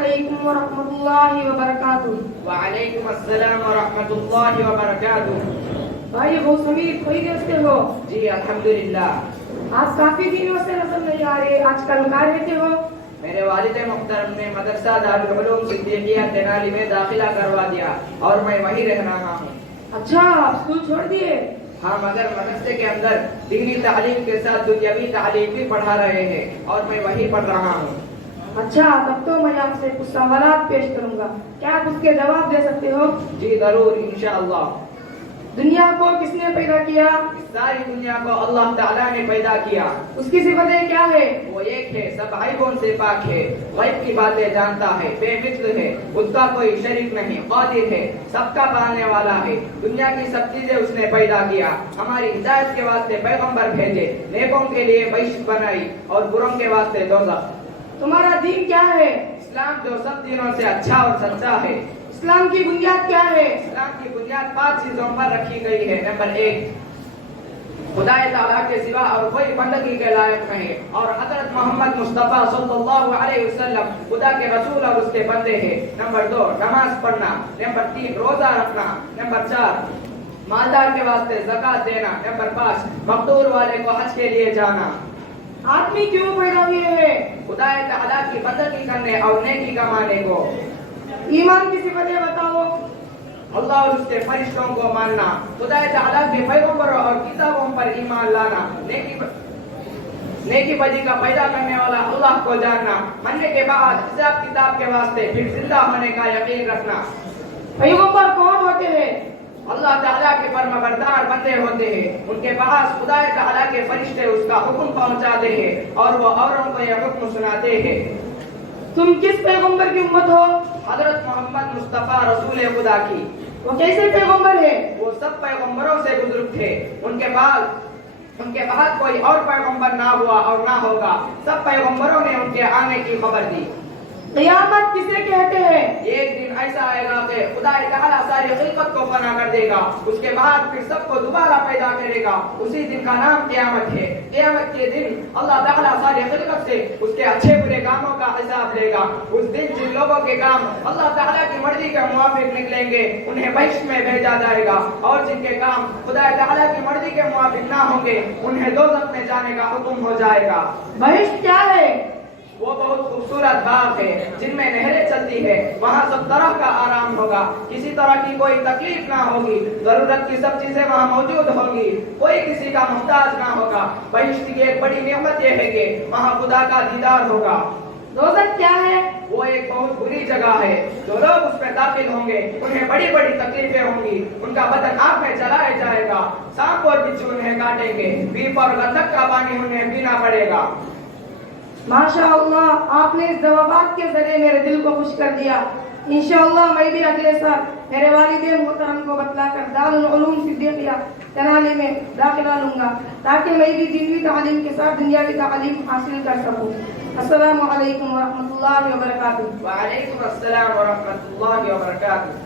علیکم ورحمۃ اللہ وبرکاتہ۔ وعلیکم السلام ورحمۃ اللہ وبرکاتہ۔ بھائی ابو سمیر خیریت سے ہو؟ جی الحمدللہ۔ آج کافی دنوں سے نظر نہیں آ رہے، آج کل کہاں رہتے ہو؟ میرے والد محترم نے مدرسہ دارالعلوم صدیقیہ تنالی میں داخلہ کروا دیا اور میں وہیں رہ رہا ہوں۔ اچھا، آپ اسکول چھوڑ دیے؟ ہاں، مگر مدرسے کے اندر دینی تعلیم کے ساتھ دنیاوی تعلیم بھی پڑھا رہے ہیں اور میں وہیں پڑھ رہا ہوں۔ اچھا، تب تو میں آپ سے کچھ سوالات پیش کروں گا، کیا آپ اس کے جواب دے سکتے ہو؟ جی ضرور، انشاءاللہ۔ دنیا کو کس نے پیدا کیا؟ اس ساری دنیا کو اللہ تعالیٰ نے پیدا کیا۔ اس کی صفتیں کیا ہے؟ وہ ایک ہے، سب عیبوں سے پاک ہے، غیب کی باتیں جانتا ہے، بے مثل ہے، اس کا کوئی شریک نہیں، قادر ہے، سب کا پالنے والا ہے۔ دنیا کی سب چیزیں اس نے پیدا کیا، ہماری ہدایت کے واسطے پیغمبر بھیجے، نیکوں کے لیے بہشت بنائی اور بروں کے واسطے دوزخ۔ تمہارا دین کیا ہے؟ اسلام جو سب دینوں سے اچھا اور سچا ہے۔ اسلام کی بنیاد کیا ہے؟ اسلام کی بنیاد 5 چیزوں پر رکھی گئی ہے۔ نمبر 1، خدا تعالیٰ کے سوا اور کوئی بندگی کے لائق نہیں، اور حضرت محمد مصطفیٰ صلی اللہ علیہ وسلم خدا کے رسول اور اس کے بندے ہیں۔ نمبر 2، نماز پڑھنا۔ نمبر 3، روزہ رکھنا۔ نمبر 4، مالدار کے واسطے زکوٰۃ دینا۔ نمبر 5، مقدور والے کو حج کے لیے جانا۔ آدمی کیوں پیدا ہوئے ہیں؟ خدا تعالیٰ کی بندگی کرنے اور نیکی کمانے کو۔ ایمان کی صفتیں بتاؤ۔ اللہ اور اس کے فرشتوں کو ماننا، خدا تعالیٰ کے پیغمبروں اور کتابوں پر ایمان لانا، نیکی بدی کا پیدا کرنے والا اللہ کو جاننا، مرنے کے بعد حساب کتاب کے واسطے پھر زندہ ہونے کا یقین رکھنا۔ پیغمبر کون ہوتے ہیں؟ اللہ تعالیٰ کے فرمانبردار بندے ہوتے ہیں، ان کے پاس خدا تعالیٰ کے فرشتے اس کا حکم پہنچاتے ہیں اور وہ اوروں کو یہ حکم سناتے ہیں۔ تم کس پیغمبر کی امت ہو؟ حضرت محمد مصطفیٰ رسول خدا کی۔ وہ کیسے پیغمبر ہے؟ وہ سب پیغمبروں سے بزرگ تھے، ان کے بعد کوئی اور پیغمبر نہ ہوا اور نہ ہوگا، سب پیغمبروں نے ان کے آنے کی خبر دی۔ قیامت کسے کہتے ہیں؟ ایک دن ایسا آئے گا کہ خدا تعالیٰ ساری خلقت کو فنا کر دے گا، اس کے بعد پھر سب کو دوبارہ پیدا کرے گا، اسی دن کا نام قیامت ہے۔ قیامت کے دن اللہ تعالیٰ ساری خلقت سے اس کے اچھے برے کاموں کا حساب لے گا۔ اس دن جن لوگوں کے کام اللہ تعالیٰ کی مرضی کے موافق نکلیں گے انہیں بہشت میں بھیجا جائے گا، اور جن کے کام خدا تعالیٰ کی مرضی کے موافق نہ ہوں گے انہیں دوزخ میں جانے کا حکم ہو جائے گا۔ بہشت کیا ہے؟ وہ بہت خوبصورت باغ ہے جن میں نہریں چلتی ہے، وہاں سب طرح کا آرام ہوگا، کسی طرح کی کوئی تکلیف نہ ہوگی، ضرورت کی سب چیزیں وہاں موجود ہوں گی، کوئی کسی کا محتاج نہ ہوگا۔ بہشت کی ایک بڑی نعمت یہ ہے کہ وہاں خدا کا دیدار ہوگا۔ دوزخ کیا ہے؟ وہ ایک بہت بری جگہ ہے، جو لوگ اس میں داخل ہوں گے انہیں بڑی بڑی تکلیفیں ہوں گی، ان کا بدن آگ میں جلایا جائے گا، سانپ اور بچھو انہیں کاٹیں گے، پیپ اور گندک کا پانی انہیں پینا پڑے گا۔ ماشاءاللہ، آپ نے اس جوابات کے ذریعے میرے دل کو خوش کر دیا۔ انشاءاللہ میں بھی اگلے سال میرے والد محترم کو بتلا کر دارالعلوم صدیقیہ تنالی میں داخلہ لوں گا، تاکہ میں بھی دینی تعلیم کے ساتھ دنیاوی تعلیم حاصل کر سکوں۔ السلام علیکم ورحمۃ اللہ وبرکاتہ۔ وعلیکم السلام ورحمۃ اللہ وبرکاتہ۔